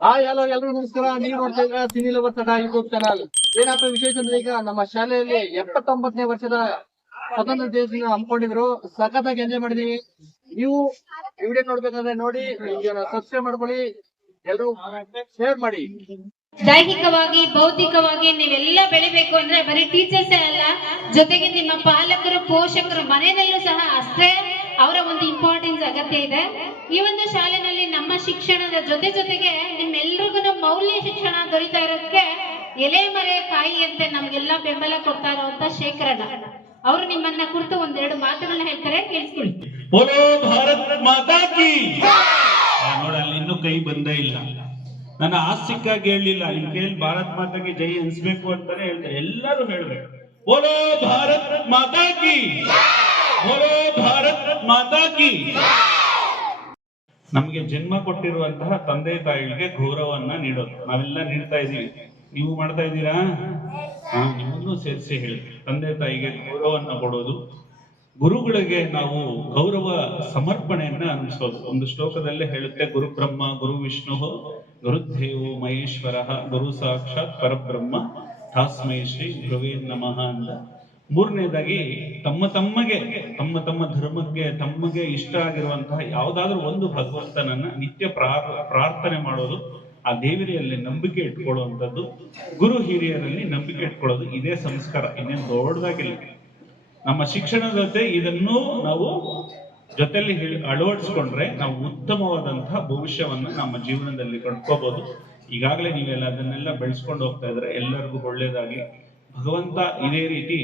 Hello ಎಲ್ರಿಗೂ ನಮಸ್ಕಾರ. ನೀವು ನೋಡ್ತಾ ಇದ್ರ ಸಿನಿ ಲವರ್ ತಡ ಯೂಟ್ಯೂಬ್ ಚಾನಲ್. ಏನಪ್ಪ ವಿಶೇಷ ಅಂದ್ರೆ ಈಗ ನಮ್ಮ ಶಾಲೆಯಲ್ಲಿ 79ನೇ ವರ್ಷದ ಸ್ವತಂತ್ರ ದಿವಸ ಹಮ್ಮಿಕೊಂಡಿದ್ರು. ಸಖತ್ತಾಗಿ ಎಂಜಾಯ್ ಮಾಡಿದೀವಿ. ನೀವು ವಿಡಿಯೋ ನೋಡ್ಬೇಕಂದ್ರೆ ನೋಡಿ, ಸಬ್ಸ್ಕ್ರೈಬ್ ಮಾಡ್ಕೊಳ್ಳಿ, ಎಲ್ರು ಶೇರ್ ಮಾಡಿ. ದೈಹಿಕವಾಗಿ ಭೌತಿಕವಾಗಿ ನೀವೆಲ್ಲ ಬೆಳಿಬೇಕು ಅಂದ್ರೆ ಬರೀ ಟೀಚರ್ಸ್ ಅಲ್ಲ, ಜೊತೆಗೆ ನಿಮ್ಮ ಪಾಲಕರು ಪೋಷಕರು ಮನೆಯಲ್ಲೂ ಸಹ ಅಷ್ಟೇ ಅವರ ಒಂದು ಇಂಪಾರ್ಟೆನ್ಸ್ ಅಗತ್ಯ ಇದೆ. ಈ ಒಂದು ಶಾಲೆನಲ್ಲಿ ನಮ್ಮ ಶಿಕ್ಷಣದ ಜೊತೆಗೆ ನಿಮ್ಮೆಲ್ರಿಗೂ ಮೌಲ್ಯ ಶಿಕ್ಷಣ ದೊರೀತಾ ಇರೋದಕ್ಕೆ ಎಲೆ ಮರೆ ಕಾಯಿ ಅಂತ ನಮ್ಗೆಲ್ಲ ಬೆಂಬಲ ಕೊಡ್ತಾ ಇರುವಂತ ಶೇಖರಣ್ಣ ಅವರು ನಿಮ್ಮನ್ನ ಕುರಿತು ಒಂದೆರಡು ಮಾತುಗಳನ್ನ ಹೇಳ್ತಾರೆ, ಕೇಳಿಸ್ಕೊಳ್ಳಿ. ಬೋಲೋ ಭಾರತ್ ಮಾತಾ ಕಿ. ನೋಡಲ್ಲಿ ಇನ್ನೂ ಕೈ ಬಂದೇ ಇಲ್ಲ. ನನ್ನ ಆಸ್ತಿಕ್ಕಾಗಿ ಹೇಳಲಿಲ್ಲ, ನಿಮ್ ಕೈಯಲ್ಲಿ ಭಾರತ್ ಮಾತಾಗೆ ಜೈ ಅನ್ಸ್ಬೇಕು ಅಂತಾನೆ ಹೇಳ್ತಾರೆ. ಎಲ್ಲರೂ ಹೇಳ್ಬೇಕು ಬೋಲೋ ಭಾರತ್ ಮಾತಾ ಕಿ, ಬೋಲೋ ಭಾರತ್ ಮಾತಾ ಕಿ. ನಮ್ಗೆ ಜನ್ಮ ಕೊಟ್ಟಿರುವಂತಹ ತಂದೆ ತಾಯಿಗಳಿಗೆ ಗೌರವವನ್ನ ನೀಡೋದು ನಾವೆಲ್ಲ ನೀಡ್ತಾ ಇದೀವಿ. ನೀವು ಮಾಡ್ತಾ ಇದ್ದೀರಾ? ನಿಮ್ಮನ್ನು ಸೇರಿಸಿ ಹೇಳಿ. ತಂದೆ ತಾಯಿಗೆ ಗೌರವವನ್ನ ಕೊಡೋದು, ಗುರುಗಳಿಗೆ ನಾವು ಗೌರವ ಸಮರ್ಪಣೆಯನ್ನ ಅನಿಸೋದು. ಒಂದು ಶ್ಲೋಕದಲ್ಲೇ ಹೇಳುತ್ತೆ, ಗುರು ಬ್ರಹ್ಮ ಗುರು ವಿಷ್ಣು ಗುರುದೇವೋ ಮಹೇಶ್ವರ ಗುರು ಸಾಕ್ಷಾತ್ ಪರಬ್ರಹ್ಮ ತಾಸ್ಮೈ ಶ್ರೀ ಗುರುವೇ ನಮಃ ಅಂತ. ಮೂರನೇದಾಗಿ ತಮ್ಮ ಧರ್ಮಕ್ಕೆ ತಮಗೆ ಇಷ್ಟ ಆಗಿರುವಂತಹ ಯಾವುದಾದ್ರೂ ಒಂದು ಭಗವಂತನನ್ನ ನಿತ್ಯ ಪ್ರಾರ್ಥನೆ ಮಾಡೋದು, ಆ ದೇವರಿಯಲ್ಲಿ ನಂಬಿಕೆ ಇಟ್ಕೊಳ್ಳುವಂಥದ್ದು, ಗುರು ಹಿರಿಯರಲ್ಲಿ ನಂಬಿಕೆ ಇಟ್ಕೊಳ್ಳೋದು. ಇದೇ ಸಂಸ್ಕಾರ, ಇನ್ನೇನು ದೊಡ್ಡದಾಗಿಲ್ಲ. ನಮ್ಮ ಶಿಕ್ಷಣದ ಜೊತೆ ಇದನ್ನು ನಾವು ಜೊತೆಲಿ ಅಳವಡಿಸ್ಕೊಂಡ್ರೆ ನಾವು ಉತ್ತಮವಾದಂತಹ ಭವಿಷ್ಯವನ್ನ ನಮ್ಮ ಜೀವನದಲ್ಲಿ ಕಂಡ್ಕೋಬಹುದು. ಈಗಾಗಲೇ ನೀವೆಲ್ಲ ಅದನ್ನೆಲ್ಲ ಬೆಳೆಸ್ಕೊಂಡು ಹೋಗ್ತಾ ಇದ್ರೆ ಎಲ್ಲರಿಗೂ ಒಳ್ಳೇದಾಗಿ. ಭಗವಂತ ಇದೇ ರೀತಿ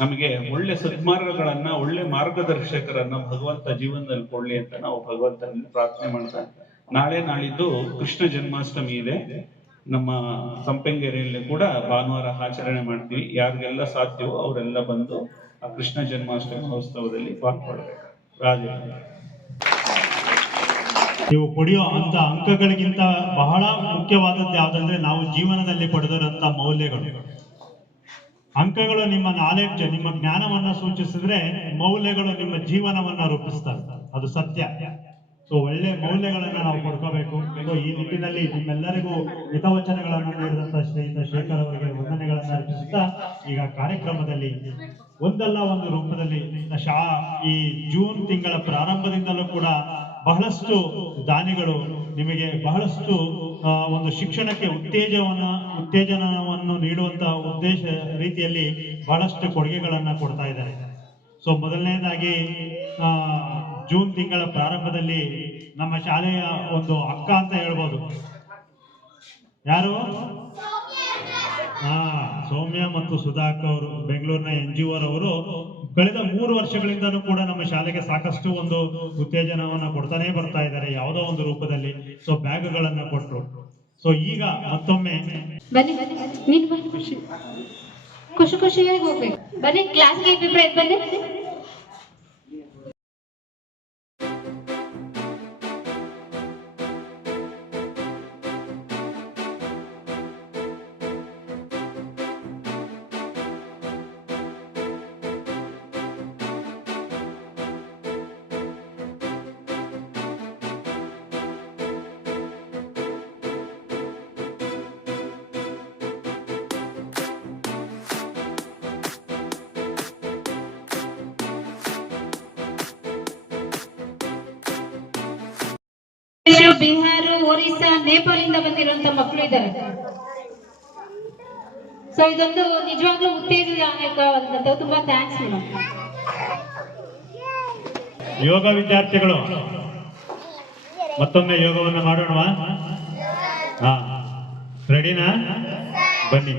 ನಮಗೆ ಒಳ್ಳೆ ಸದ್ಮಾರ್ಗಗಳನ್ನ, ಒಳ್ಳೆ ಮಾರ್ಗದರ್ಶಕರನ್ನ ಭಗವಂತ ಜೀವನದಲ್ಲಿ ಕೊಡ್ಲಿ ಅಂತ ನಾವು ಭಗವಂತನಲ್ಲಿ ಪ್ರಾರ್ಥನೆ ಮಾಡ್ತಾ, ನಾಳೆ ನಾಳಿದ್ದು ಕೃಷ್ಣ ಜನ್ಮಾಷ್ಟಮಿ ಇದೆ. ನಮ್ಮ ಸಂಪಂಗೇರಿಯಲ್ಲಿ ಕೂಡ ಭಾನುವಾರ ಆಚರಣೆ ಮಾಡ್ತೀವಿ. ಯಾರಿಗೆಲ್ಲ ಸಾಧ್ಯವೋ ಅವರೆಲ್ಲ ಬಂದು ಆ ಕೃಷ್ಣ ಜನ್ಮಾಷ್ಟಮಿ ಮಹೋತ್ಸವದಲ್ಲಿ ಪಾಲ್ಗೊಳ್ಬೇಕು. ರಾಜ ನೀವು ಪಡೆಯೋ ಅಂತ ಅಂಕಗಳಿಗಿಂತ ಬಹಳ ಮುಖ್ಯವಾದದ್ದು ಯಾವುದಂದ್ರೆ ನಾವು ಜೀವನದಲ್ಲಿ ಪಡೆದಿರುವಂತ ಮೌಲ್ಯಗಳು. ಅಂಕಗಳು ನಿಮ್ಮ ನಾಲೆಡ್ಜ್, ನಿಮ್ಮ ಜ್ಞಾನವನ್ನ ಸೂಚಿಸಿದ್ರೆ ಮೌಲ್ಯಗಳು ನಿಮ್ಮ ಜೀವನವನ್ನ ರೂಪಿಸ್ತವೆ, ಅದು ಸತ್ಯ. ಸೊ ಒಳ್ಳೆ ಮೌಲ್ಯಗಳನ್ನ ನಾವು ಪಡ್ಕೋಬೇಕು. ಸೊ ಈ ನಿಟ್ಟಿನಲ್ಲಿ ನಿಮ್ಮೆಲ್ಲರಿಗೂ ಹಿತವಚನಗಳನ್ನು ನೀಡಿದಂತ ಶ್ರೀಯುತ ಶೇಖರ್ ಅವರಿಗೆ ವಂದನೆಗಳನ್ನ ಅರ್ಪಿಸುತ್ತಾ, ಈಗ ಕಾರ್ಯಕ್ರಮದಲ್ಲಿ ಒಂದಲ್ಲ ಒಂದು ರೂಪದಲ್ಲಿ ಈ ಜೂನ್ ತಿಂಗಳ ಪ್ರಾರಂಭದಿಂದಲೂ ಕೂಡ ಬಹಳಷ್ಟು ದಾನಿಗಳು ನಿಮಗೆ ಬಹಳಷ್ಟು ಒಂದು ಶಿಕ್ಷಣಕ್ಕೆ ಉತ್ತೇಜನವನ್ನು ನೀಡುವಂತ ಉದ್ದೇಶ ರೀತಿಯಲ್ಲಿ ಬಹಳಷ್ಟು ಕೊಡುಗೆಗಳನ್ನ ಕೊಡ್ತಾ ಇದ್ದಾರೆ. ಸೊ ಮೊದಲನೇದಾಗಿ ಜೂನ್ ತಿಂಗಳ ಪ್ರಾರಂಭದಲ್ಲಿ ನಮ್ಮ ಶಾಲೆಯ ಒಂದು ಅಕ್ಕ ಅಂತ ಹೇಳ್ಬೋದು, ಯಾರು? ಸೌಮ್ಯ ಮತ್ತು ಸುಧಾಕ್ ಅವರು, ಬೆಂಗಳೂರಿನ NGO ಅವರು ಕಳೆದ 3 ವರ್ಷಗಳಿಂದನೂ ಕೂಡ ನಮ್ಮ ಶಾಲೆಗೆ ಸಾಕಷ್ಟು ಒಂದು ಉತ್ತೇಜನವನ್ನ ಕೊಡ್ತಾನೆ ಬರ್ತಾ ಇದ್ದಾರೆ, ಯಾವುದೋ ಒಂದು ರೂಪದಲ್ಲಿ. ಸೊ ಬ್ಯಾಗ್ಗಳನ್ನ ಕೊಟ್ಟರು. ಸೊ ಈಗ ಮತ್ತೊಮ್ಮೆ ಖುಷಿಯಾಗಿ ಹೋಗ್ಬೇಕು. ಬನ್ನಿ ಕ್ಲಾಸ್ಗೆ ಬನ್ನಿ. ಬಿಹಾರ, ಒರಿಸ್ಸಾ, ನೇಪಾಳಿಂದ ಬಂದಿರುವಂತ ಮಕ್ಕಳು ಇದ್ದಾರೆ. ಸೊ ಇದೊಂದು ನಿಜವಾಗ್ಲೂ ಉತ್ತೇಜನವಾದಂತ, ತುಂಬಾ ಥ್ಯಾಂಕ್ಸ್ ಮೇಡಮ್. ಯೋಗ ವಿದ್ಯಾರ್ಥಿಗಳು ಮತ್ತೊಮ್ಮೆ ಯೋಗವನ್ನು ಮಾಡೋಣವಾ? ರೆಡಿನಾ? ಬನ್ನಿ.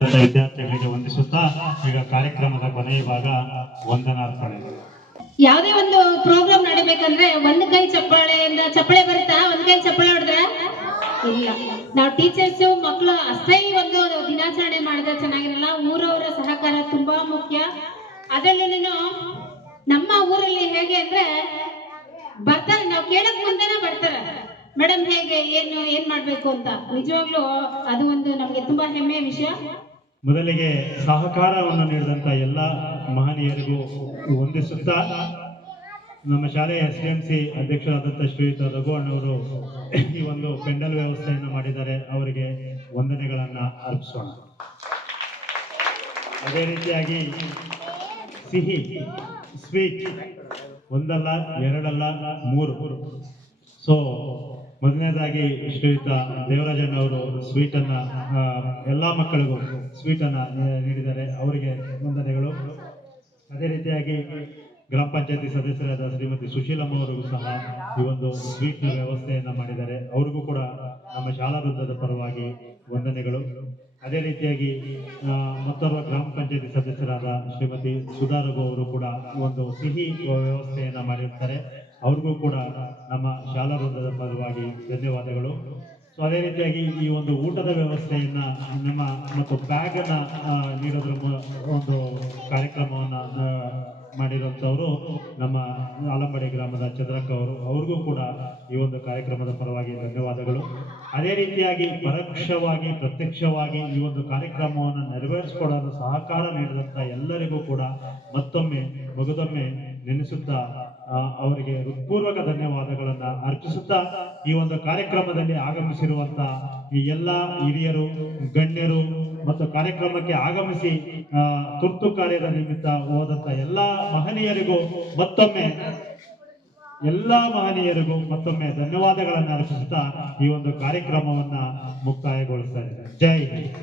ವಿದ್ಯಾರ್ಥಿಗಳಿಗೆ ವಂದಿಸುತ್ತಾ ಈಗ ಕಾರ್ಯಕ್ರಮದ ಕೊನೆಯ ಭಾಗ ವಂದನಾರ್ಪಣೆ. ಯಾವುದೇ ಒಂದು ಪ್ರೋಗ್ರಾಮ್ ನಡಿಬೇಕಂದ್ರೆ ಒಂದ್ ಕೈ ಚಪ್ಪಾಳೆಯಿಂದ ಚಪ್ಪಾಳೆ ಬರುತ್ತಾ? ಒಂದ್ ಕೈ ಚಪ್ಪಾಳೆ ಹೊಡೆದ್ರ ಇಲ್ಲ. ನಾವು ಟೀಚರ್ಸ್ ಮಕ್ಕಳು ಅಷ್ಟೇ ಒಂದು ದಿನಾಚರಣೆ ಮಾಡಿದ್ರೆ ಚೆನ್ನಾಗಿರಲ್ಲ. ಊರವರ ಸಹಕಾರ ತುಂಬಾ ಮುಖ್ಯ. ಅದರಲ್ಲೂ ನಮ್ಮ ಊರಲ್ಲಿ ಹೇಗೆ ಅಂದ್ರೆ ಬರ್ತಾರೆ, ನಾವು ಕೇಳಕ್ ಮುಂದೆನೆ ಬರ್ತಾರೆ, ಮೇಡಮ್ ಹೇಗೆ ಏನ್ ಮಾಡ್ಬೇಕು ಅಂತ. ನಿಜವಾಗ್ಲೂ ಅದು ಒಂದು ನಮ್ಗೆ ತುಂಬಾ ಹೆಮ್ಮೆಯ ವಿಷಯ. ಮೊದಲಿಗೆ ಸಹಕಾರವನ್ನು ನೀಡಿದಂತ ಎಲ್ಲ ಮಹನೀಯರಿಗೂ ವಂದಿಸುತ್ತಾ ನಮ್ಮ ಶಾಲೆಯ SDMC ಅಧ್ಯಕ್ಷರಾದಂಥ ಶ್ರೀಯುತ ರಘುವಣ್ಣವರು ಈ ಒಂದು ಪೆಂಡಲ್ ವ್ಯವಸ್ಥೆಯನ್ನು ಮಾಡಿದ್ದಾರೆ. ಅವರಿಗೆ ವಂದನೆಗಳನ್ನ ಅರ್ಪಿಸೋಣ. ಅದೇ ರೀತಿಯಾಗಿ ಸಿಹಿ ಸ್ವೀಟ್ ಒಂದಲ್ಲ ಎರಡಲ್ಲ ಮೂರು. ಸೊ ಮೊದಲನೇದಾಗಿ ಶ್ರೀಯುತ ದೇವರಾಜಣ್ಣವರು ಸ್ವೀಟನ್ನ ಎಲ್ಲ ಮಕ್ಕಳಿಗೂ ಸ್ವೀಟನ್ನ ನೀಡಿದ್ದಾರೆ, ಅವರಿಗೆ ವಂದನೆಗಳು. ಅದೇ ರೀತಿಯಾಗಿ ಗ್ರಾಮ ಪಂಚಾಯತಿ ಸದಸ್ಯರಾದ ಶ್ರೀಮತಿ ಸುಶೀಲಮ್ಮ ಅವರಿಗೂ ಸಹ ಈ ಒಂದು ಸ್ವೀಟ್ನ ವ್ಯವಸ್ಥೆಯನ್ನ ಮಾಡಿದ್ದಾರೆ, ಅವ್ರಿಗೂ ಕೂಡ ನಮ್ಮ ಶಾಲಾ ವೃಂದದ ಪರವಾಗಿ ವಂದನೆಗಳು. ಅದೇ ರೀತಿಯಾಗಿ ಮತ್ತೋರ್ವ ಗ್ರಾಮ ಪಂಚಾಯತಿ ಸದಸ್ಯರಾದ ಶ್ರೀಮತಿ ಸುಧಾರಘು ಅವರು ಕೂಡ ಒಂದು ಸಿಹಿ ವ್ಯವಸ್ಥೆಯನ್ನ ಮಾಡಿರ್ತಾರೆ, ಅವ್ರಿಗೂ ಕೂಡ ನಮ್ಮ ಶಾಲಾ ವೃಂದದ ಪರವಾಗಿ ಧನ್ಯವಾದಗಳು. ಸೊ ಅದೇ ರೀತಿಯಾಗಿ ಈ ಒಂದು ಊಟದ ವ್ಯವಸ್ಥೆಯನ್ನ ನಮ್ಮ ಮತ್ತು ಬ್ಯಾಗ್ ಅನ್ನ ನೀಡೋದ್ರ ಒಂದು ಕಾರ್ಯಕ್ರಮವನ್ನ ಮಾಡಿರುವಂತವರು ನಮ್ಮ ಆಲಂಬಡಿ ಗ್ರಾಮದ ಚಂದ್ರಕ್ಕ ಅವರು, ಅವ್ರಿಗೂ ಕೂಡ ಈ ಒಂದು ಕಾರ್ಯಕ್ರಮದ ಪರವಾಗಿ ಧನ್ಯವಾದಗಳು. ಅದೇ ರೀತಿಯಾಗಿ ಪರೋಕ್ಷವಾಗಿ ಪ್ರತ್ಯಕ್ಷವಾಗಿ ಈ ಒಂದು ಕಾರ್ಯಕ್ರಮವನ್ನು ನೆರವೇರಿಸಿಕೊಡಲು ಸಹಕಾರ ನೀಡಿದಂತ ಎಲ್ಲರಿಗೂ ಕೂಡ ಮತ್ತೊಮ್ಮೆ ಮಗದೊಮ್ಮೆ ನೆನೆಸುತ್ತಾ ಅವರಿಗೆ ಹೃತ್ಪೂರ್ವಕ ಧನ್ಯವಾದಗಳನ್ನ ಅರ್ಪಿಸುತ್ತಾ ಈ ಒಂದು ಕಾರ್ಯಕ್ರಮದಲ್ಲಿ ಆಗಮಿಸಿರುವಂತ ಈ ಎಲ್ಲ ಹಿರಿಯರು ಗಣ್ಯರು ಮತ್ತು ಕಾರ್ಯಕ್ರಮಕ್ಕೆ ಆಗಮಿಸಿ ತುರ್ತು ಕಾರ್ಯದ ನಿಮಿತ್ತ ಹೋದಂತ ಎಲ್ಲಾ ಮಹನೀಯರಿಗೂ ಮತ್ತೊಮ್ಮೆ ಧನ್ಯವಾದಗಳನ್ನು ಅರ್ಪಿಸುತ್ತಾ ಈ ಒಂದು ಕಾರ್ಯಕ್ರಮವನ್ನ ಮುಕ್ತಾಯಗೊಳಿಸ್ತಾ ಇದ್ದಾರೆ. ಜೈ ಹಿಂದ್.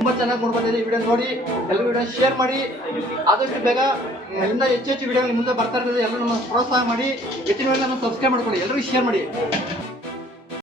ತುಂಬಾ ಚೆನ್ನಾಗಿ ಕೊಡ್ಬಂದಿದೆ. ಈ ವಿಡಿಯೋ ನೋಡಿ ಎಲ್ಲರೂ ವಿಡಿಯೋ ಶೇರ್ ಮಾಡಿ. ಆದಷ್ಟು ಬೇಗ ಇಂದ ಹೆಚ್ಚು ವಿಡಿಯೋ ಮುಂದೆ ಬರ್ತಾ ಇರ್ತದೆ. ಎಲ್ಲರೂ ನಮ್ಮ ಪ್ರೋತ್ಸಾಹ ಮಾಡಿ. ಹೆಚ್ಚಿನ ನಮ್ಮ ಸಬ್ಸ್ಕ್ರೈಬ್ ಮಾಡ್ಕೊಳ್ಳಿ. ಎಲ್ಲರೂ ಶೇರ್ ಮಾಡಿ.